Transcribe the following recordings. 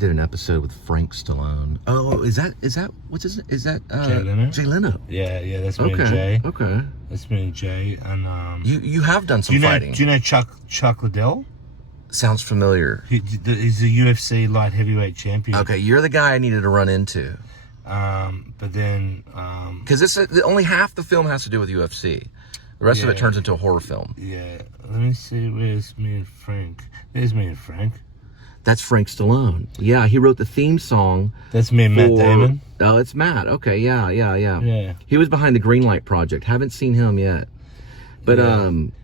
did an episode with Frank Stallone. Oh, is that what's his? Is that Jay Leno? Jay Leno. Yeah, that's me and Jay. Okay. That's me and Jay, and you have done some fighting. Do you know Chuck Liddell? Sounds familiar. He's a UFC light heavyweight champion. Okay, you're the guy I needed to run into. But then because only half the film has to do with UFC. The rest of it turns into a horror film. Yeah. Let me see. Where's me and Frank? There's me and Frank. That's Frank Stallone. Yeah, he wrote the theme song. That's me and Matt Damon. Oh, it's Matt. Okay, yeah. He was behind the Greenlight Project. Haven't seen him yet. But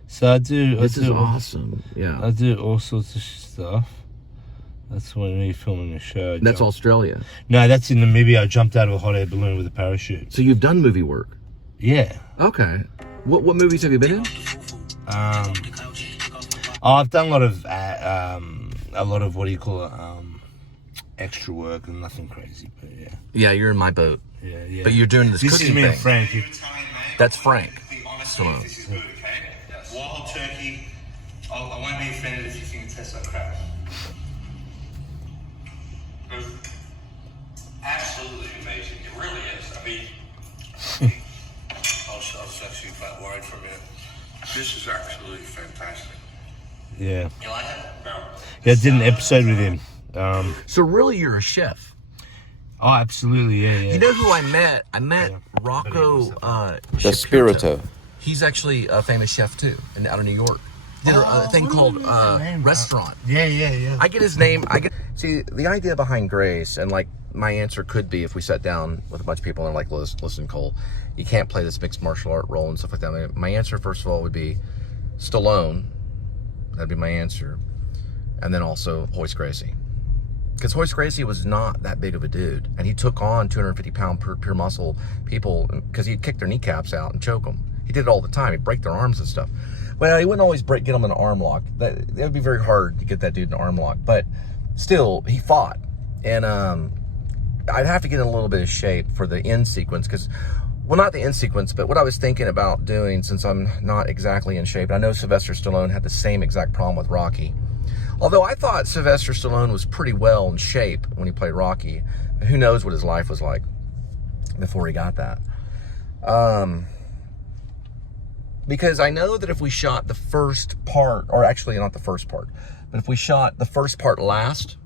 so I do. This is awesome. Yeah. I do all sorts of stuff. That's when we filming a show. That's Australia. No, that's in Namibia. I jumped out of a hot air balloon with a parachute. So you've done movie work. Yeah. Okay. What movies have you been in? I've done a lot of what do you call it? Extra work and nothing crazy, but yeah. Yeah, you're in my boat. Yeah. But you're doing this cooking is me thing. And Frank. That's Frank. Stallone. This is good, okay? Wild turkey. I won't be offended if you think it tastes like crap. Absolutely amazing. It really is. I mean, I was actually quite worried for a minute. This is absolutely fantastic. Yeah. You like it? No. Yeah, I did an episode with him. So really, you're a chef. Oh, absolutely, yeah. You know who I met? I met Rocco Spirito. He's actually a famous chef too, out of New York. Did a thing called Restaurant. Yeah. I get his name. See the idea behind Grace, and like my answer could be if we sat down with a bunch of people and like, listen, Cole, you can't play this mixed martial art role and stuff like that. My answer, first of all, would be Stallone. That'd be my answer, and then also Hoist Gracie. Because Hoist Gracie was not that big of a dude, and he took on 250-pound pure muscle people because he'd kick their kneecaps out and choke them. He did it all the time. He'd break their arms and stuff. Well, he wouldn't always get them in an arm lock. That would be very hard to get that dude in an arm lock. But still, he fought, and I'd have to get in a little bit of shape for the end sequence because, well, not the end sequence, but what I was thinking about doing since I'm not exactly in shape. I know Sylvester Stallone had the same exact problem with Rocky. Although I thought Sylvester Stallone was pretty well in shape when he played Rocky. Who knows what his life was like before he got that. Because I know that if we shot the first part, or actually not the first part, but if we shot the first part last,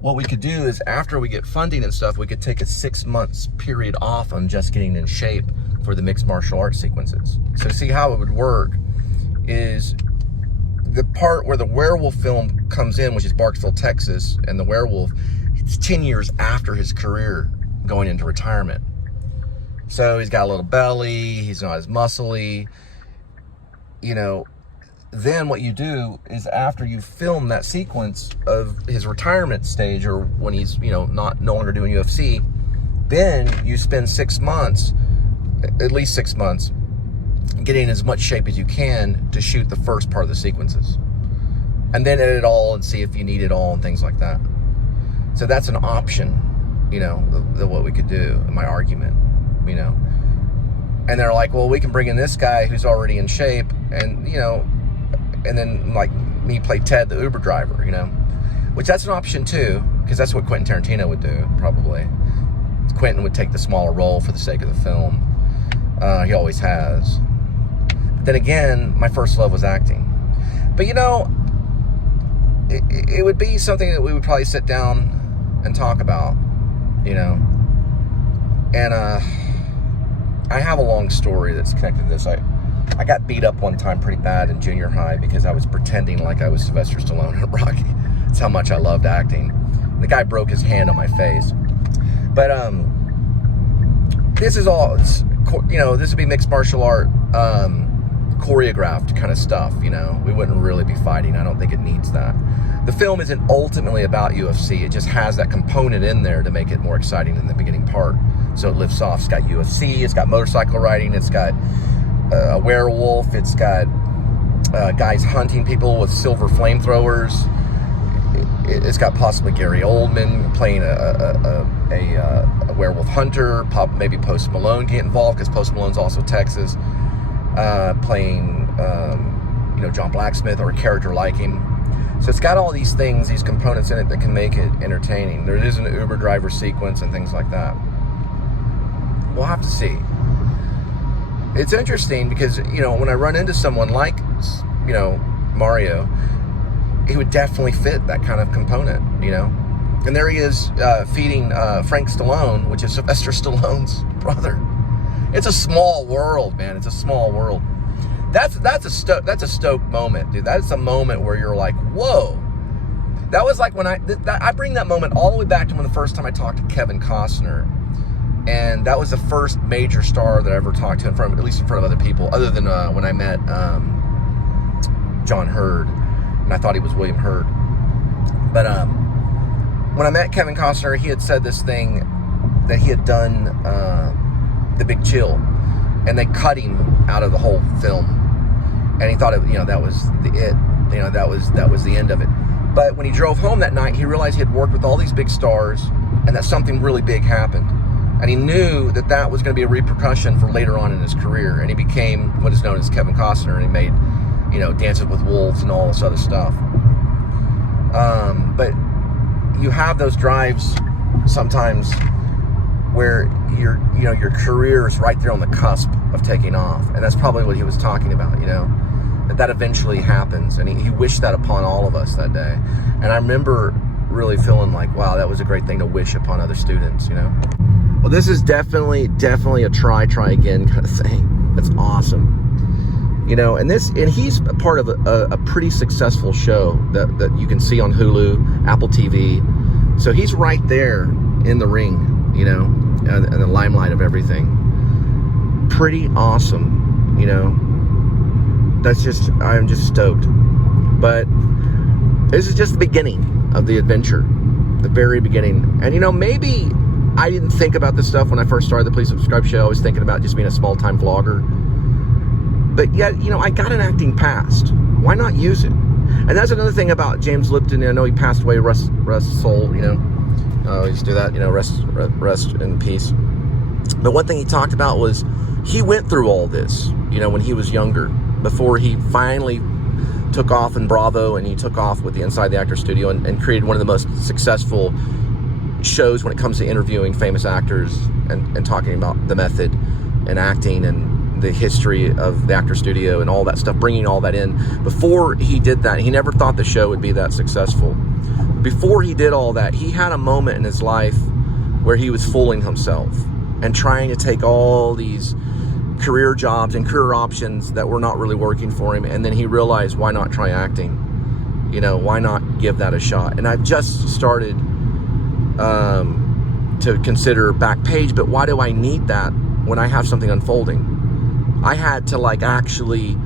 what we could do is after we get funding and stuff, we could take a 6 months period off on just getting in shape for the mixed martial arts sequences. So see how it would work is the part where the werewolf film comes in, which is Barksville, Texas, and the werewolf, it's 10 years after his career going into retirement. So he's got a little belly, he's not as muscly, you know. Then what you do is after you film that sequence of his retirement stage, or when he's, you know, no longer doing UFC, then you spend 6 months, at least 6 months, getting as much shape as you can to shoot the first part of the sequences, and then edit it all and see if you need it all and things like that. So that's an option, you know, what we could do in my argument, you know. And they're like, well, we can bring in this guy who's already in shape, and, you know, and then like me play Ted, the Uber driver, you know, which that's an option too, because that's what Quentin Tarantino would do, probably. Quentin would take the smaller role for the sake of the film. He always has. Then again, my first love was acting. But you know, it would be something that we would probably sit down and talk about, you know. And I have a long story that's connected to this. I got beat up one time pretty bad in junior high because I was pretending like I was Sylvester Stallone at Rocky. That's how much I loved acting. The guy broke his hand on my face. But this is all, you know, this would be mixed martial art, choreographed kind of stuff, you know. We wouldn't really be fighting. I don't think it needs that. The film isn't ultimately about UFC. It just has that component in there to make it more exciting in the beginning part. So it lifts off. It's got UFC, it's got motorcycle riding, it's got a werewolf, it's got guys hunting people with silver flamethrowers. It's got possibly Gary Oldman playing a werewolf hunter. Maybe Post Malone get involved because Post Malone's also Texas, playing you know, John Blacksmith or a character like him. So it's got all these things, these components in it that can make it entertaining. There is an Uber driver sequence and things like that. We'll have to see. It's interesting because, you know, when I run into someone like, you know, Mario, he would definitely fit that kind of component, you know. And there he is feeding Frank Stallone, which is Sylvester Stallone's brother. It's a small world, man. It's a small world. That's a Stoke moment, dude. That's a moment where you're like, whoa. That was like when I bring that moment all the way back to when the first time I talked to Kevin Costner, and that was the first major star that I ever talked to in front of, at least in front of other people, other than when I met John Hurd, and I thought he was William Hurd. But when I met Kevin Costner, he had said this thing that he had done The Big Chill, and they cut him out of the whole film. And he thought, that was that was the end of it. But when he drove home that night, he realized he had worked with all these big stars and that something really big happened. And he knew that that was going to be a repercussion for later on in his career. And he became what is known as Kevin Costner. And he made, Dances with Wolves and all this other stuff. But you have those drives sometimes where your career is right there on the cusp of taking off. And that's probably what he was talking about, that eventually happens. And he wished that upon all of us that day. And I remember really feeling like, wow, that was a great thing to wish upon other students, Well, this is definitely a try again kind of thing. That's awesome. And he's a part of a pretty successful show that you can see on Hulu, Apple TV. So he's right there in the ring, and the limelight of everything. Pretty awesome, I'm just stoked. But this is just the beginning of the adventure, the very beginning. And maybe I didn't think about this stuff when I first started the Please Subscribe show. I was thinking about just being a small-time vlogger. But yet, I got an acting past. Why not use it? And that's another thing about James Lipton. I know he passed away, rest soul, we used to do that, rest in peace. But one thing he talked about was he went through all this, when he was younger, before he finally took off in Bravo, and he took off with the Inside the Actor Studio and created one of the most successful shows when it comes to interviewing famous actors and talking about the method and acting and the history of the Actor Studio and all that stuff, bringing all that in. Before he did that, he never thought the show would be that successful. Before he did all that, he had a moment in his life where he was fooling himself and trying to take all these career jobs and career options that were not really working for him, and then he realized, why not try acting? Why not give that a shot? And I've just started to consider Backpage, but why do I need that when I have something unfolding? I had to actually,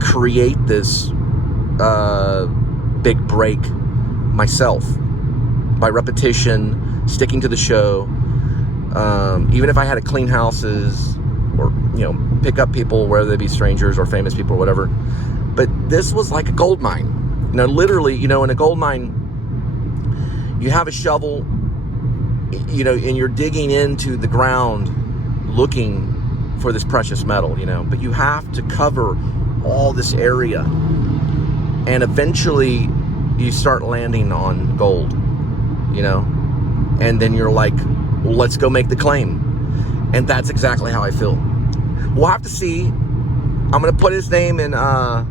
create this big break myself by repetition, sticking to the show. Even if I had to clean houses or, pick up people, whether they be strangers or famous people or whatever. But this was like a gold mine. Literally, in a gold mine, you have a shovel, and you're digging into the ground looking for this precious metal, but you have to cover all this area. And eventually you start landing on gold, and then you're like, well, let's go make the claim. And that's exactly how I feel. We'll have to see. I'm going to put his name in, a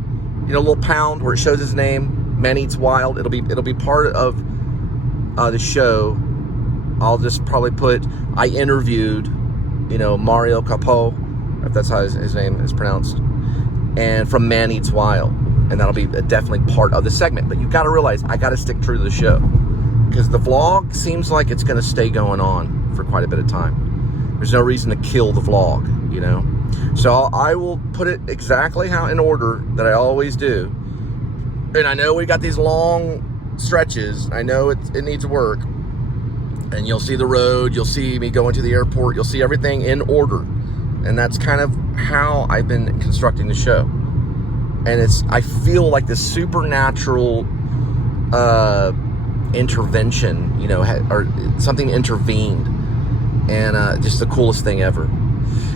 little pound where it shows his name, Man Eats Wild. It'll be part of the show. I'll just probably put, I interviewed, Mario Kalpou, if that's how his name is pronounced, and from Man Eats Wild. And that'll be definitely part of the segment. But you've got to realize, I got to stick true to the show, because the vlog seems like it's going to stay going on for quite a bit of time. There's no reason to kill the vlog, So I will put it exactly in order that I always do. And I know we got these long stretches. I know it needs work. And you'll see the road. You'll see me going to the airport. You'll see everything in order. And that's kind of how I've been constructing the show. And I feel like this supernatural intervention, or something intervened, and just the coolest thing ever.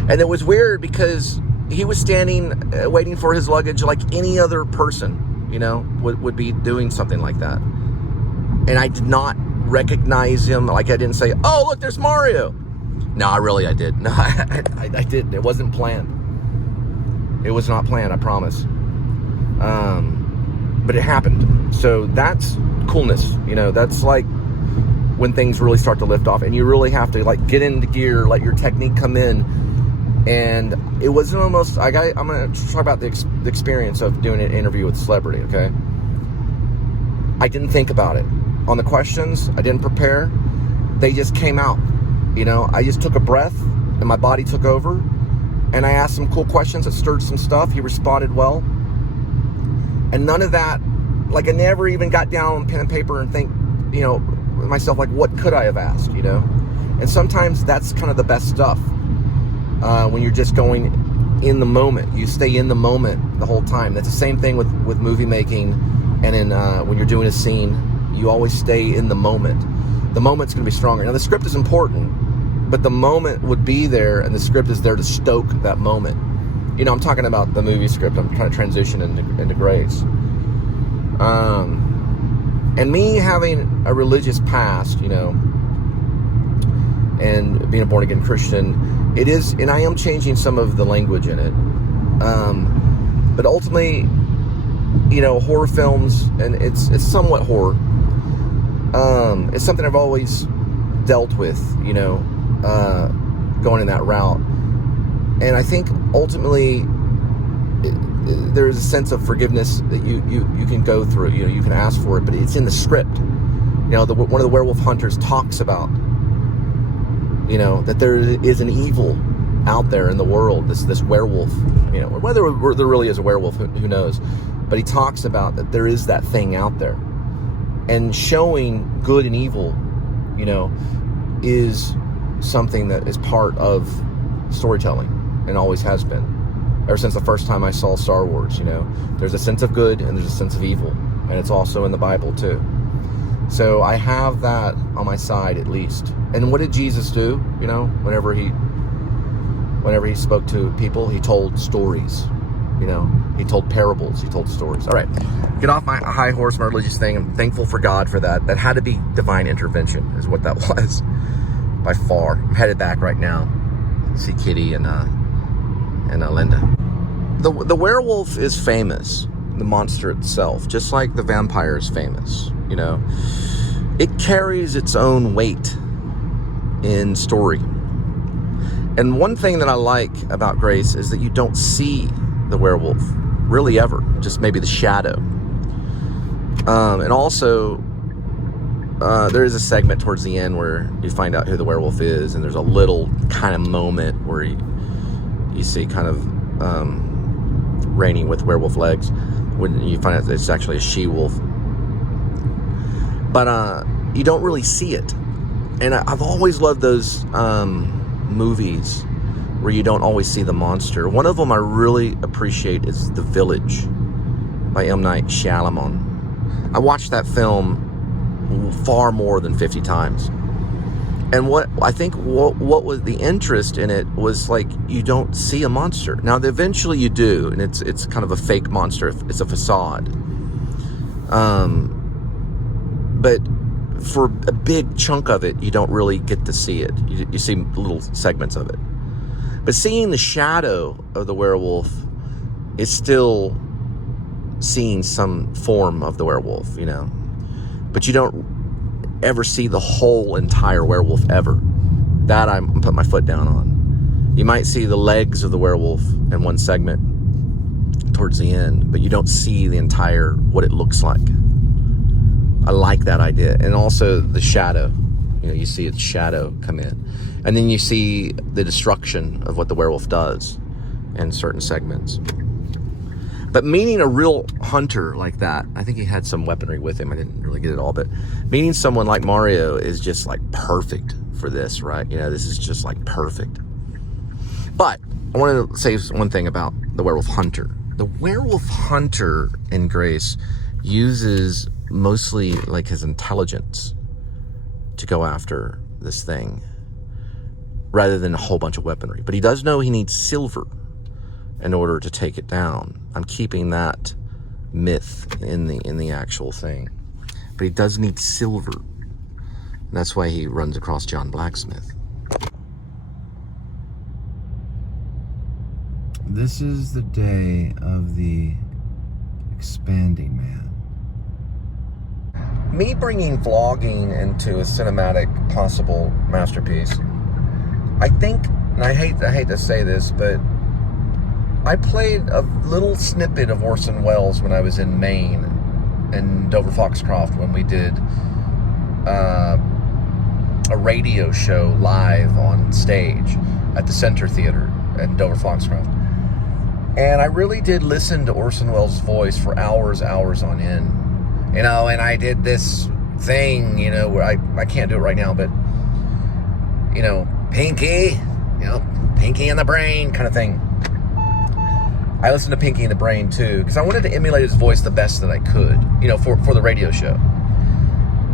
And it was weird because he was standing waiting for his luggage like any other person, you know, would be doing something like that. And I did not recognize him. Like, I didn't say, oh, look, there's Mario. No, I did. No, I didn't. It wasn't planned. It was not planned, I promise. But it happened. So that's coolness. You know, that's like when things really start to lift off, and you really have to like get into gear, let your technique come in. And it was almost, I'm going to talk about the experience of doing an interview with a celebrity, okay? I didn't think about it. On the questions, I didn't prepare. They just came out. You know, I just took a breath and my body took over, and I asked some cool questions that stirred some stuff. He responded well. And none of that, like, I never even got down on pen and paper and think, you know, myself, like, what could I have asked, you know? And sometimes that's kind of the best stuff. When you're just going in the moment. You stay in the moment the whole time. That's the same thing with movie making, and in when you're doing a scene, you always stay in the moment. The moment's going to be stronger. Now, the script is important, but the moment would be there, and the script is there to stoke that moment. You know, I'm talking about the movie script. I'm trying to transition into Grace. And me having a religious past, you know, and being a born-again Christian, it is, and I am changing some of the language in it. But ultimately, you know, horror films, and it's somewhat horror. It's something I've always dealt with, you know, going in that route. And I think ultimately there's a sense of forgiveness that you can go through. You know, you can ask for it, but it's in the script. You know, one of the werewolf hunters talks about, you know, that there is an evil out there in the world, this werewolf, you know, whether there really is a werewolf, who knows, but he talks about that there is that thing out there, and showing good and evil, you know, is something that is part of storytelling, and always has been, ever since the first time I saw Star Wars. You know, there's a sense of good and there's a sense of evil, and it's also in the Bible too. So I have that on my side, at least. And what did Jesus do? You know, whenever he spoke to people, he told stories. You know, he told parables, he told stories. All right, get off my high horse, my religious thing. I'm thankful for God for that. That had to be divine intervention, is what that was, by far. I'm headed back right now. See Kitty and Linda. The werewolf is famous, the monster itself, just like the vampire is famous. You know, it carries its own weight in story. And one thing that I like about Grace is that you don't see the werewolf really ever, just maybe the shadow. And also there is a segment towards the end where you find out who the werewolf is, and there's a little kind of moment where you see kind of Rainy with werewolf legs, when you find out that it's actually a she-wolf. But you don't really see it. And I've always loved those movies where you don't always see the monster. One of them I really appreciate is The Village by M. Night Shyamalan. I watched that film far more than 50 times. And what I think what was the interest in it was, like, you don't see a monster. Now, eventually you do, and it's kind of a fake monster. It's a facade. But for a big chunk of it, you don't really get to see it. You see little segments of it. But seeing the shadow of the werewolf is still seeing some form of the werewolf, you know. But you don't ever see the whole entire werewolf ever. That I'm putting my foot down on. You might see the legs of the werewolf in one segment towards the end, but you don't see the entire, what it looks like. I like that idea. And also the shadow. You know, you see its shadow come in. And then you see the destruction of what the werewolf does in certain segments. But meeting a real hunter like that, I think he had some weaponry with him. I didn't really get it all, but meeting someone like Mario is just like perfect for this, right? You know, this is just like perfect. But I wanted to say one thing about the werewolf hunter. The werewolf hunter in Grace uses mostly like his intelligence to go after this thing, rather than a whole bunch of weaponry. But he does know he needs silver in order to take it down. I'm keeping that myth in the actual thing. But he does need silver. And that's why he runs across John Blacksmith. This is the day of the expanding man. Me bringing vlogging into a cinematic possible masterpiece, I think, and I hate to say this, but I played a little snippet of Orson Welles when I was in Maine and Dover Foxcroft when we did a radio show live on stage at the Center Theater at Dover Foxcroft. And I really did listen to Orson Welles' voice for hours on end. You know, and I did this thing, you know, where I can't do it right now, but, you know, Pinky in the Brain kind of thing. I listened to Pinky in the Brain too, because I wanted to emulate his voice the best that I could, you know, for the radio show.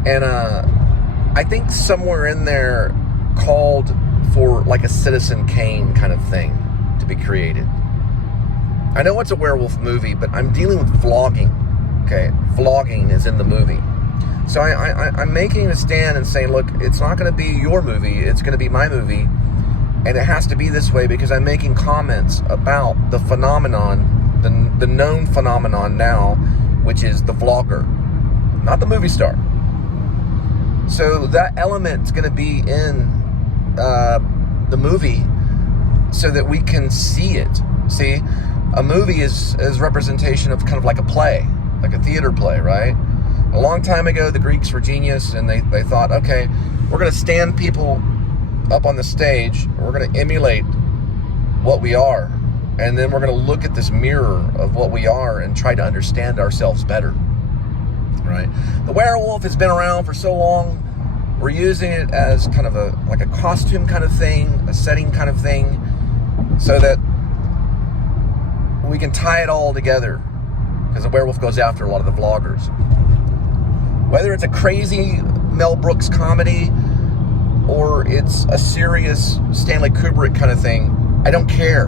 And I think somewhere in there called for like a Citizen Kane kind of thing to be created. I know it's a werewolf movie, but I'm dealing with vlogging, okay? Vlogging is in the movie. So I'm making a stand and saying, look, it's not going to be your movie, it's going to be my movie, and it has to be this way because I'm making comments about the phenomenon, the known phenomenon now, which is the vlogger, not the movie star. So that element's going to be in the movie so that we can see it. See? A movie is representation of kind of like a play, like a theater play, right? A long time ago, the Greeks were genius, and they thought, okay, we're going to stand people up on the stage, we're going to emulate what we are, and then we're going to look at this mirror of what we are and try to understand ourselves better, right? The werewolf has been around for so long, we're using it as kind of like a costume kind of thing, a setting kind of thing, so that we can tie it all together, because the werewolf goes after a lot of the vloggers. Whether it's a crazy Mel Brooks comedy or it's a serious Stanley Kubrick kind of thing, I don't care.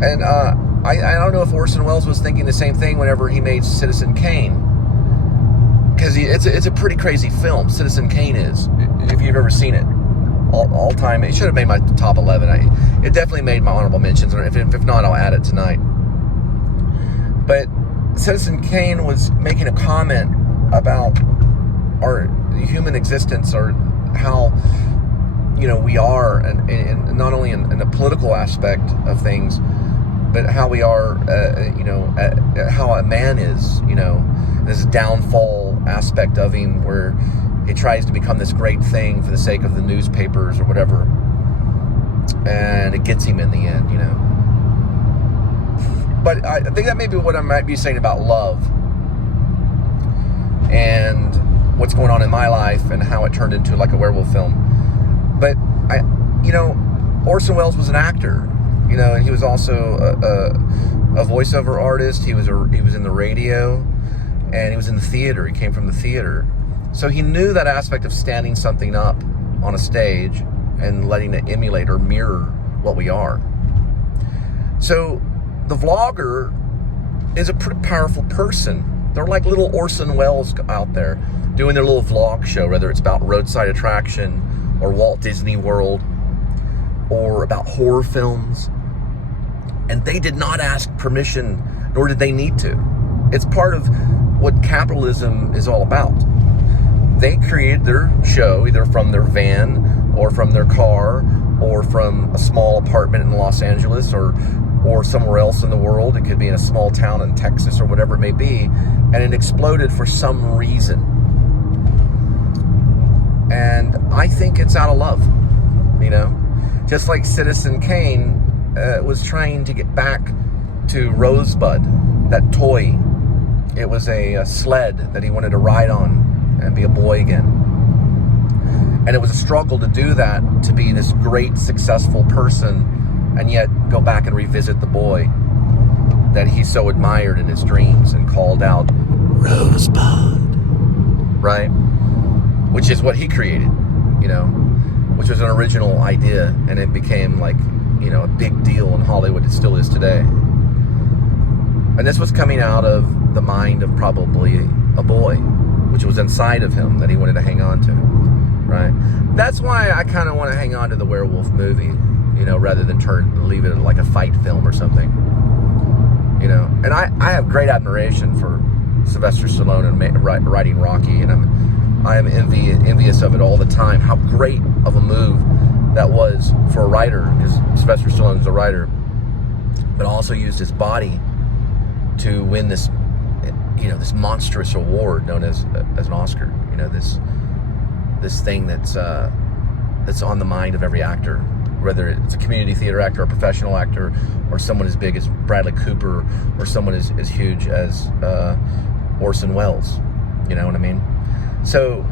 And I don't know if Orson Welles was thinking the same thing whenever he made Citizen Kane, because it's a pretty crazy film. Citizen Kane is, if you've ever seen it. All time, it should have made my top 11. It definitely made my honorable mentions. If not, I'll add it tonight. But Citizen Kane was making a comment about our human existence, or how, you know, we are, and not only in the political aspect of things, but how we are, you know, how a man is, you know, this downfall aspect of him where he tries to become this great thing for the sake of the newspapers or whatever, and it gets him in the end, you know. But I think that may be what I might be saying about love and what's going on in my life and how it turned into like a werewolf film. But you know, Orson Welles was an actor, you know, and he was also a voiceover artist. He was in the radio, and he was in the theater. He came from the theater. So he knew that aspect of standing something up on a stage and letting it emulate or mirror what we are. So the vlogger is a pretty powerful person. They're like little Orson Welles out there doing their little vlog show, whether it's about roadside attraction or Walt Disney World or about horror films. And they did not ask permission, nor did they need to. It's part of what capitalism is all about. They created their show either from their van or from their car or from a small apartment in Los Angeles or somewhere else in the world. It could be in a small town in Texas or whatever it may be, and it exploded for some reason. And I think it's out of love, you know? Just like Citizen Kane was trying to get back to Rosebud, that toy. It was a sled that he wanted to ride on and be a boy again. And it was a struggle to do that, to be this great, successful person, and yet go back and revisit the boy that he so admired in his dreams and called out, Rosebud, right? Which is what he created, you know, which was an original idea, and it became like, you know, a big deal in Hollywood. It still is today. And this was coming out of the mind of probably a boy, which was inside of him that he wanted to hang on to, right? That's why I kind of want to hang on to the werewolf movie, you know, rather than leave it like a fight film or something, you know. And I have great admiration for Sylvester Stallone and writing Rocky, and I am envious of it all the time, how great of a move that was for a writer, because Sylvester Stallone's a writer, but also used his body to win this, you know, this monstrous award known as an Oscar. You know, this thing that's on the mind of every actor, whether it's a community theater actor, a professional actor, or someone as big as Bradley Cooper, or someone as huge as Orson Welles. You know what I mean? So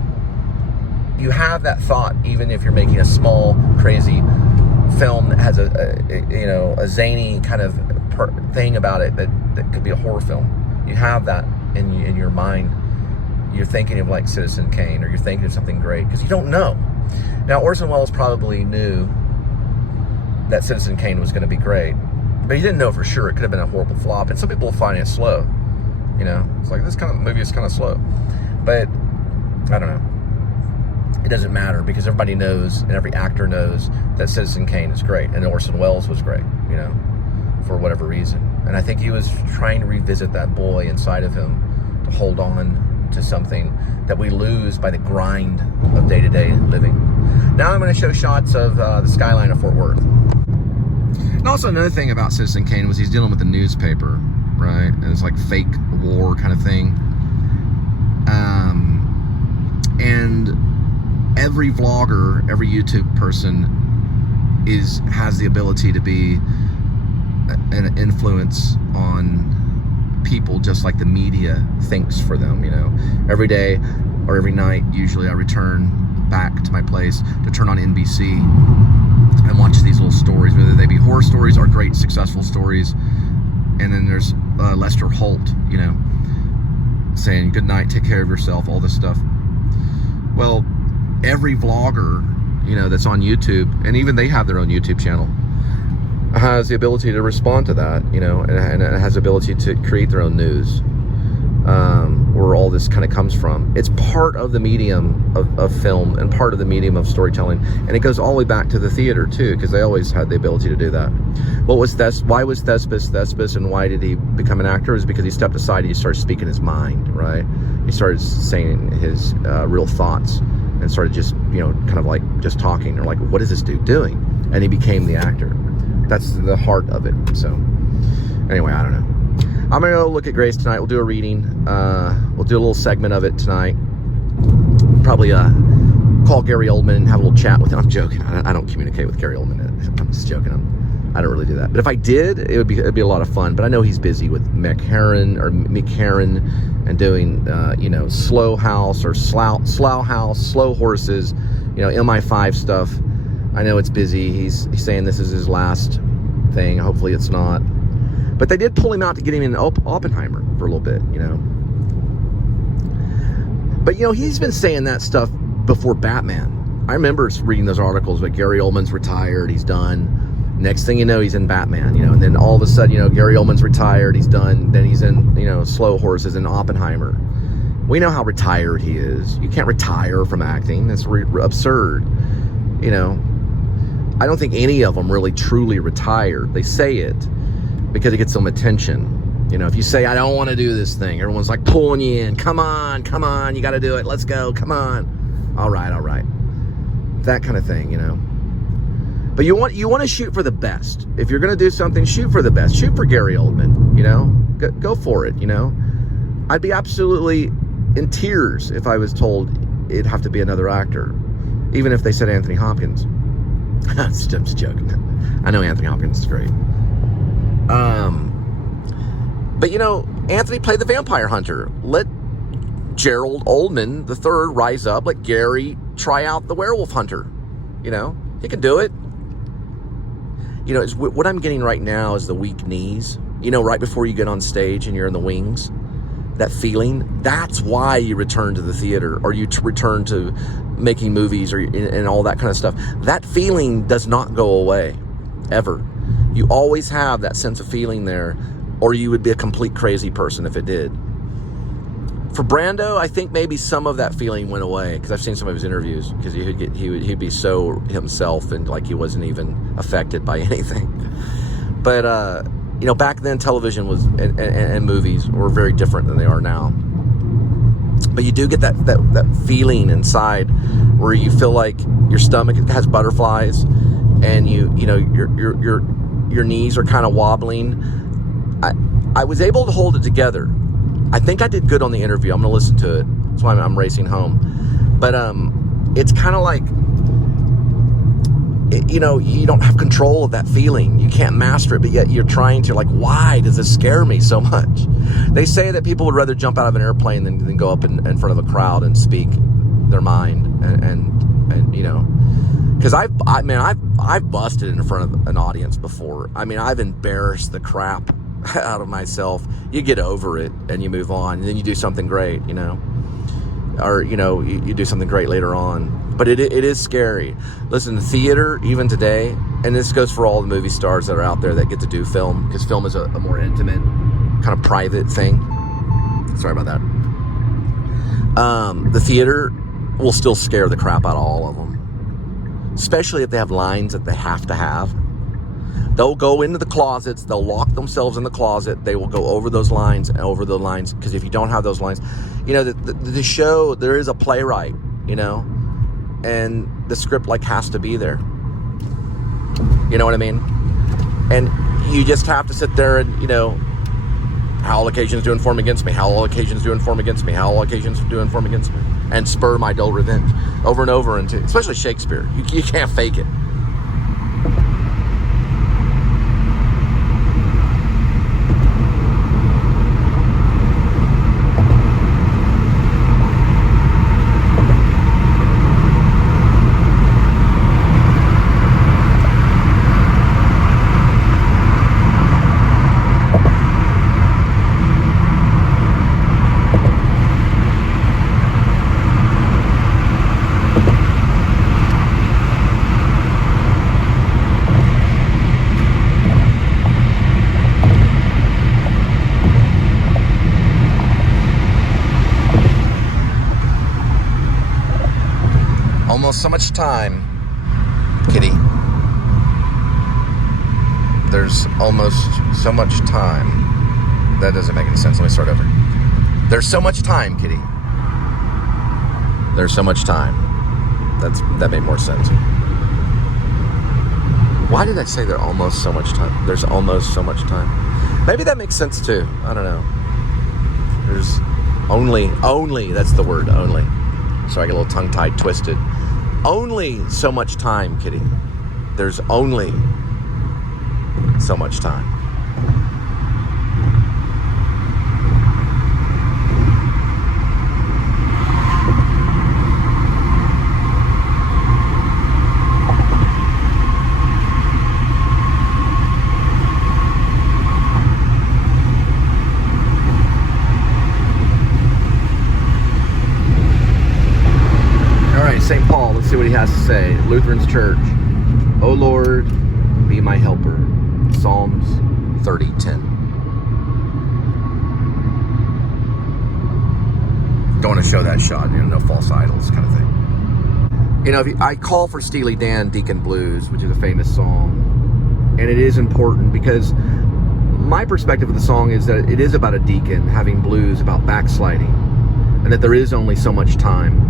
you have that thought, even if you're making a small, crazy film that has a zany kind of thing about it that could be a horror film. You have that in your mind. You're thinking of like Citizen Kane, or you're thinking of something great, because you don't know. Now, Orson Welles probably knew that Citizen Kane was going to be great, but he didn't know for sure. It could have been a horrible flop, and some people find it slow. You know, it's like, this kind of movie is kind of slow, but I don't know. It doesn't matter, because everybody knows, and every actor knows, that Citizen Kane is great, and Orson Welles was great, you know, for whatever reason. And I think he was trying to revisit that boy inside of him, to hold on to something that we lose by the grind of day-to-day living. Now I'm going to show shots of the skyline of Fort Worth. And also another thing about Citizen Kane was he's dealing with the newspaper, right? And it's like fake war kind of thing. And every vlogger, every YouTube person has the ability to be an influence on people, just like the media thinks for them, you know. Every day or every night, usually I return back to my place to turn on NBC and watch these little stories, whether they be horror stories or great successful stories. And then there's Lester Holt, you know, saying good night, take care of yourself, all this stuff. Well, every vlogger, you know, that's on YouTube, and even they have their own YouTube channel, has the ability to respond to that, you know, and it has the ability to create their own news, where all this kind of comes from. It's part of the medium of film, and part of the medium of storytelling, and it goes all the way back to the theater too, because they always had the ability to do that. Why was Thespis, and why did he become an actor? Is because he stepped aside and he started speaking his mind, right? He started saying his real thoughts, and started just, you know, kind of like just talking, or like, what is this dude doing? And he became the actor. That's the heart of it. So anyway, I don't know. I'm gonna go look at Grace tonight. We'll do a reading. We'll do a little segment of it tonight. Probably call Gary Oldman and have a little chat with him. I'm joking. I don't communicate with Gary Oldman. I'm just joking. I don't really do that. But if I did, it'd be a lot of fun. But I know he's busy with Mick Herron and doing you know, Slow House or Slough House, Slow Horses, you know, MI5 stuff. I know it's busy. He's saying this is his last thing. Hopefully it's not. But they did pull him out to get him in Oppenheimer for a little bit, you know. But, you know, he's been saying that stuff before Batman. I remember reading those articles, like Gary Oldman's retired, he's done. Next thing you know, he's in Batman, you know. And then all of a sudden, you know, Gary Oldman's retired, he's done. Then he's in, you know, Slow Horses and Oppenheimer. We know how retired he is. You can't retire from acting. That's absurd, you know. I don't think any of them really truly retired. They say it because it gets some attention. You know, if you say, I don't want to do this thing, everyone's like pulling you in. Come on, you got to do it. Let's go, come on. All right. That kind of thing, you know. But you want to shoot for the best. If you're going to do something, shoot for the best. Shoot for Gary Oldman, you know. Go for it, you know. I'd be absolutely in tears if I was told it'd have to be another actor, even if they said Anthony Hopkins. I'm just joking. I know Anthony Hopkins is great. But you know, Anthony played the vampire hunter. Let Gerald Oldman III rise up. Let Gary try out the werewolf hunter. You know, he can do it. You know, what I'm getting right now is the weak knees. You know, right before you get on stage and you're in the wings, that feeling, that's why you return to the theater, or you return to making movies, or and all that kind of stuff. That feeling does not go away, ever. You always have that sense of feeling there or you would be a complete crazy person if it did. For Brando, I think maybe some of that feeling went away, because I've seen some of his interviews, because he'd be so himself and like he wasn't even affected by anything. But you know, back then television was and movies were very different than they are now. But you do get that feeling inside where you feel like your stomach has butterflies, and you know your knees are kind of wobbling. I was able to hold it together. I think I did good on the interview. I'm going to listen to it. That's why I'm racing home. But it's kind of like, you know, you don't have control of that feeling. You can't master it, but yet you're trying to, like, why does this scare me so much? They say that people would rather jump out of an airplane than go up in front of a crowd and speak their mind. And you know, because I've busted in front of an audience before. I mean, I've embarrassed the crap out of myself. You get over it and you move on, and then you do something great, you know, or you know, you do something great later on. But it is scary. Listen, the theater, even today, and this goes for all the movie stars that are out there that get to do film, because film is a more intimate, kind of private thing. Sorry about that. The theater will still scare the crap out of all of them, especially if they have lines that they have to have. They'll go into the closets. They'll lock themselves in the closet. They will go over those lines and over the lines, because if you don't have those lines, you know, the show, there is a playwright, you know, and the script like has to be there. You know what I mean? And you just have to sit there and, you know, how all occasions do inform against me. How all occasions do inform against me. How all occasions do inform against me. And spur my dull revenge over and over, into, especially Shakespeare. You can't fake it. Almost so much time, kitty. There's almost so much time. That doesn't make any sense. Let me start over. There's so much time, kitty. There's so much time. That made more sense. Why did I say there's almost so much time? There's almost so much time. Maybe that makes sense too. I don't know. There's only, that's the word, only. So I get a little tongue-tied, twisted. Only so much time, kitty. There's only so much time. St. Paul, let's see what he has to say. Lutheran's Church. O Lord, be my helper. Psalms 30:10. Don't want to show that shot, you know, no false idols kind of thing. You know, I call for Steely Dan Deacon Blues, which is a famous song. And it is important because my perspective of the song is that it is about a deacon having blues about backsliding, and that there is only so much time.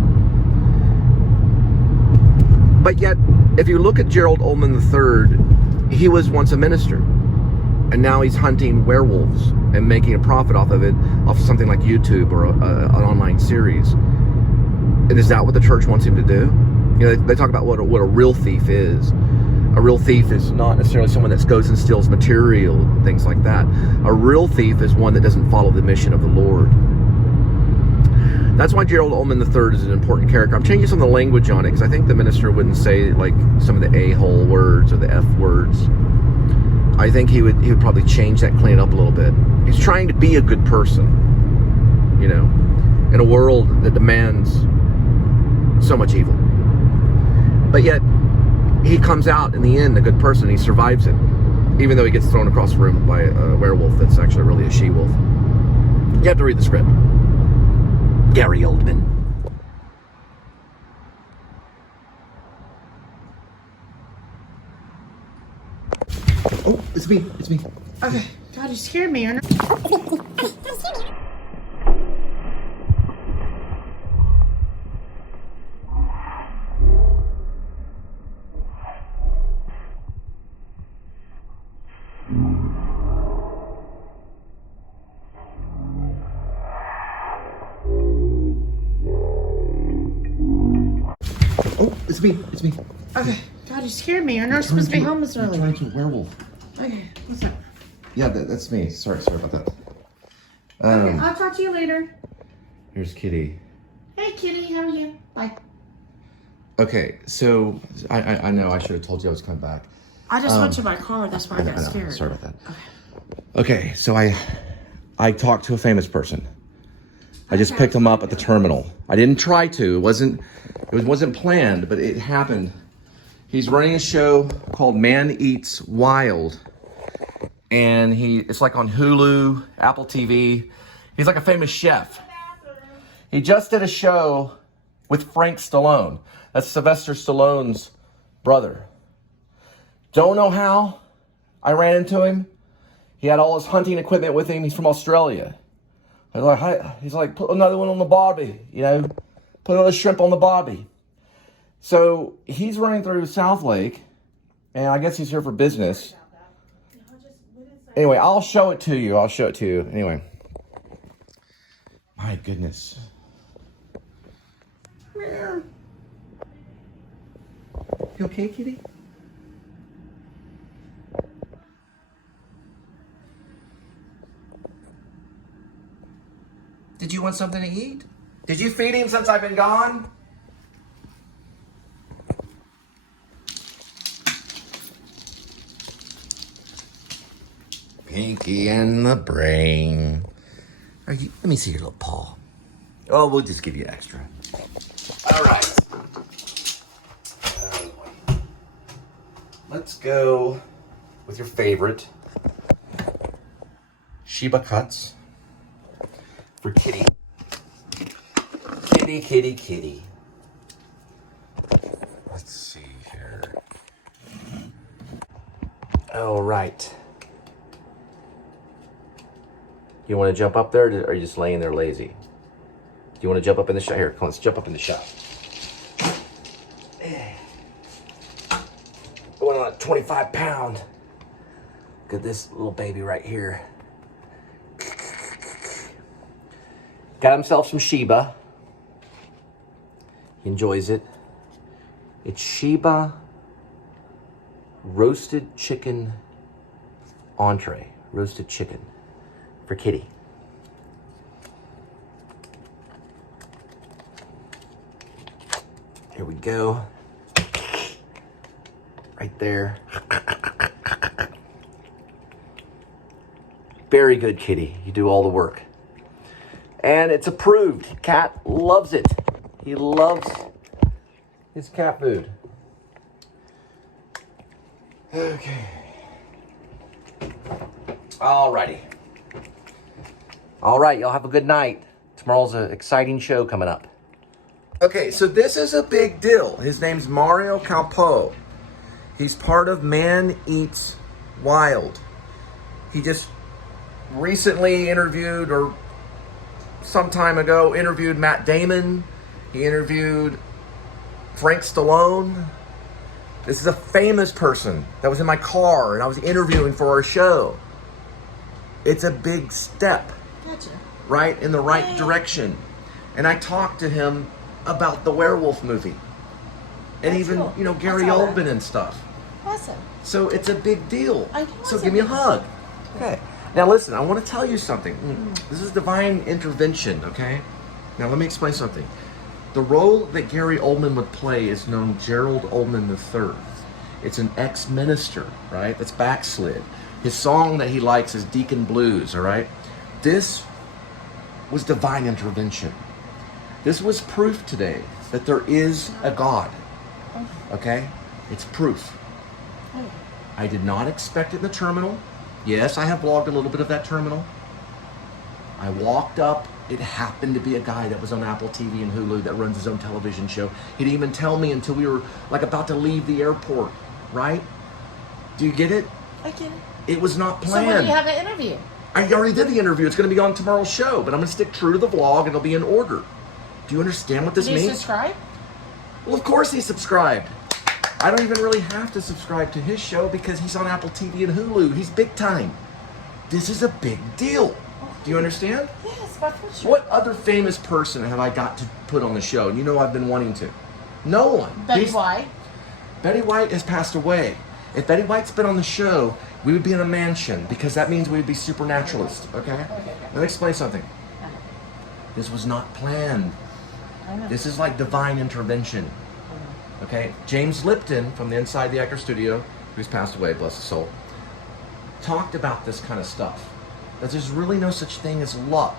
But yet, if you look at Gerald Ullman III, he was once a minister, and now he's hunting werewolves and making a profit off of it, off of something like YouTube or an online series. And is that what the church wants him to do? You know, they talk about what a real thief is. A real thief is not necessarily someone that goes and steals material and things like that. A real thief is one that doesn't follow the mission of the Lord. That's why Gerald Ullman III is an important character. I'm changing some of the language on it because I think the minister wouldn't say like some of the a-hole words or the F words. I think he would probably change that, clean it up a little bit. He's trying to be a good person, you know, in a world that demands so much evil. But yet, he comes out in the end a good person. He survives it. Even though he gets thrown across the room by a werewolf that's actually really a she-wolf. You have to read the script. Gary Oldman. Oh, it's me. It's me. Okay. God, you scared me. Oh, it's me. It's me. Okay. God, you scared me. You're not supposed to be home this early. You're trying to a werewolf. Okay. What's up? Yeah, that's me. Sorry about that. Okay, I'll talk to you later. Here's Kitty. Hey, Kitty. How are you? Bye. Okay, so I know I should have told you I was coming back. I just went to my car. That's why I got scared. Sorry about that. Okay, so I talked to a famous person. I just picked him up at the terminal. I didn't try to. It wasn't planned, but it happened. He's running a show called Man Eats Wild, and it's like on Hulu, Apple TV. He's like a famous chef. He just did a show with Frank Stallone. That's Sylvester Stallone's brother. Don't know how I ran into him. He had all his hunting equipment with him. He's from Australia. He's like, put another one on the barbie, you know, put another shrimp on the barbie. So he's running through South Lake, and I guess he's here for business. Anyway, I'll show it to you. Anyway. My goodness. You okay, kitty? Did you want something to eat? Did you feed him since I've been gone? Pinky and the brain. Let me see your little paw. Oh, we'll just give you extra. All right. Let's go with your favorite. Sheba cuts. For Kitty. Kitty, kitty, kitty. Let's see here. All right. You want to jump up there, or are you just laying there lazy? Do you want to jump up in the shop? Here, come on, let's jump up in the shop. Going on a 25-pound. Look at this little baby right here. Got himself some Sheba. He enjoys it. It's Sheba roasted chicken entree. Roasted chicken for Kitty. Here we go. Right there. Very good, Kitty. You do all the work. And it's approved. Cat loves it. He loves his cat food. Okay. Alrighty. All right, y'all have a good night. Tomorrow's an exciting show coming up. Okay, so this is a big deal. His name's Mario Kalpou. He's part of Man Eats Wild. He just recently interviewed, or some time ago, interviewed Matt Damon. He interviewed Frank Stallone. This is a famous person that was in my car and I was interviewing for our show. It's a big step, Gotcha. right, in the right direction. And I talked to him about the werewolf movie. And That's even, cool. you know, Gary That's all Oldman and stuff. Awesome. So it's a big deal. I know So it's give a me a big hug. deal. Okay. Now listen, I want to tell you something. This is divine intervention, okay? Now let me explain something. The role that Gary Oldman would play is known Gerald Oldman III. It's an ex-minister, right? That's backslid. His song that he likes is Deacon Blues, all right? This was divine intervention. This was proof today that there is a God, okay? It's proof. I did not expect it in the terminal. Yes, I have vlogged a little bit of that terminal. I walked up. It happened to be a guy that was on Apple TV and Hulu that runs his own television show. He didn't even tell me until we were like about to leave the airport, right? Do you get it? I get it. It was not planned. So when do you have an interview? I already did the interview. It's going to be on tomorrow's show, but I'm going to stick true to the vlog and it'll be in order. Do you understand what this Did you means? subscribe? Well, of course he's subscribed. I don't even really have to subscribe to his show because he's on Apple TV and Hulu. He's big time. This is a big deal. Do you understand? Yes, but for sure. What other famous person have I got to put on the show? You know I've been wanting to. No one. Betty White. Betty White has passed away. If Betty White's been on the show, we would be in a mansion because that means we would be supernaturalists, okay? Let me explain something. This was not planned. I know. This is like divine intervention. Okay? James Lipton from the Inside the Actor Studio, who's passed away, bless his soul, talked about this kind of stuff. That there's really no such thing as luck.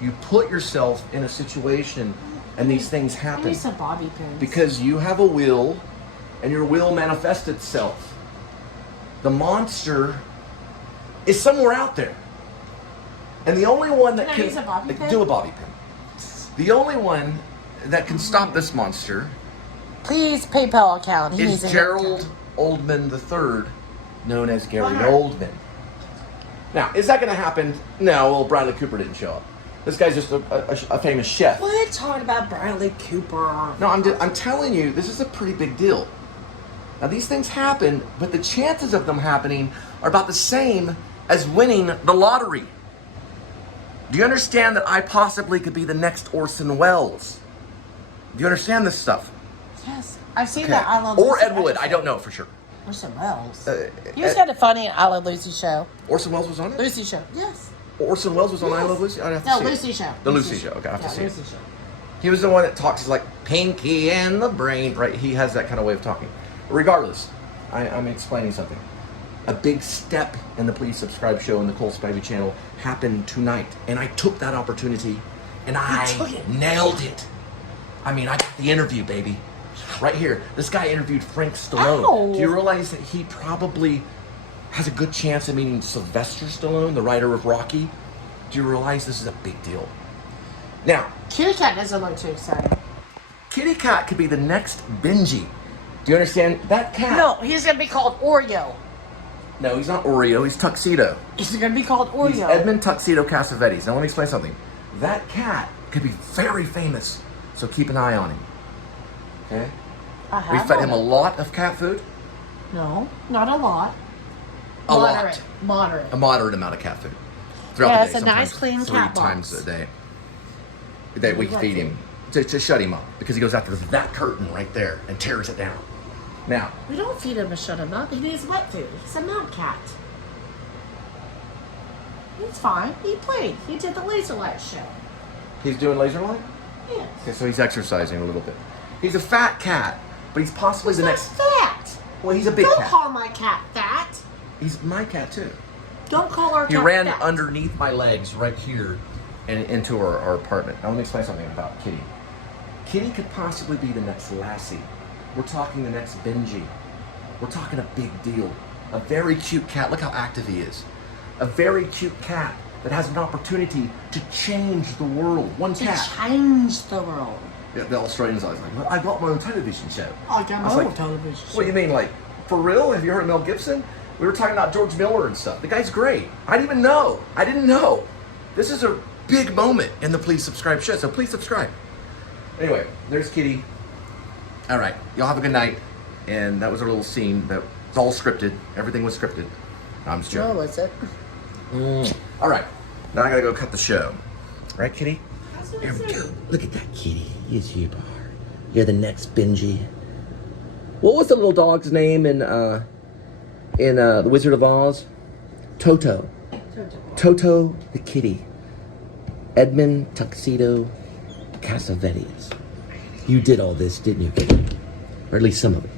You put yourself in a situation and these things I happen. need some bobby pins. Because you have a will and your will manifests itself. The monster is somewhere out there. And the only one that Can I use a bobby pin? do a bobby pin. The only one that can stop this monster Please, PayPal account. He needs is a Gerald Oldman III, known as Gary Oldman. Now, is that going to happen? No, well, Bradley Cooper didn't show up. This guy's just a famous chef. What? Talking about Bradley Cooper. No, I'm telling you, this is a pretty big deal. Now, these things happen, but the chances of them happening are about the same as winning the lottery. Do you understand that I possibly could be the next Orson Welles? Do you understand this stuff? Yes, I've seen Okay. that I Love Or Lucy Ed Wood, episode. I don't know for sure. Orson Welles. He Ed- was kind of funny in I Love Lucy show. Orson Welles was on it? Lucy show. Yes. Orson Welles was on I Yes. Love Lucy? I'd have to No, see it. Lucy show. The Lucy show, okay, I have to Yeah, see it. Lucy show. He was the one that talks, he's like, Pinky and the brain, right? He has that kind of way of talking. Regardless, I'm explaining something. A big step in the Please Subscribe show in the Cole Spivey channel happened tonight. And I took that opportunity and I nailed it. I mean, I got the interview, baby. Right here. This guy interviewed Frank Stallone. Ow. Do you realize that he probably has a good chance of meeting Sylvester Stallone, the writer of Rocky? Do you realize this is a big deal? Now, Kitty Cat doesn't look too excited. Kitty Cat could be the next Benji. Do you understand? That cat. No, he's gonna be called Oreo. No, he's not Oreo. He's Tuxedo. He's gonna be called Oreo. He's Edmund Tuxedo Cassavetes. Now let me explain something. That cat could be very famous, so keep an eye on him. Okay? We fed him a lot of cat food. No, not a lot. A Moderate. lot. Moderate. A moderate amount of cat food. Throughout Yeah, the it's day, a nice, sometimes clean cat 3 times box. a day. That we feed him to shut him up because he goes after that curtain right there and tears it down. Now, We don't feed him to shut him up. He needs wet food. He's a milk cat. It's fine. He played. He did the laser light show. he's doing laser light? Yes. Okay, so he's exercising a little bit. He's a fat cat, but he's possibly the next. Fat. Well, he's a big Don't cat. call my cat fat. He's my cat too. Don't call our He cat ran fat. underneath my legs right here and into our apartment. Now let me explain something about Kitty. Kitty could possibly be the next Lassie. We're talking the next Benji. We're talking a big deal. A very cute cat. Look how active he is. A very cute cat that has an opportunity to change the world. One To cat. change the world. Yeah, the Australians always like, well, I got my own television show. I got was my like, own television show. What do you mean, like, for real? Have you heard of Mel Gibson? We were talking about George Miller and stuff. The guy's great. I didn't even know. I didn't know. This is a big moment in the Please Subscribe show, so please subscribe. Anyway, there's Kitty. All right, y'all have a good night. And that was a little scene that was all scripted. Everything was scripted. I'm just joking. Oh, is it? All right, now I gotta go cut the show. Right, Kitty? There we go. Look at that, Kitty. Yes, you are. You're the next Benji. What was the little dog's name in The Wizard of Oz? Toto. Toto the kitty. Edmund Tuxedo Cassavetes. You did all this, didn't you, Kitty? Or at least some of it.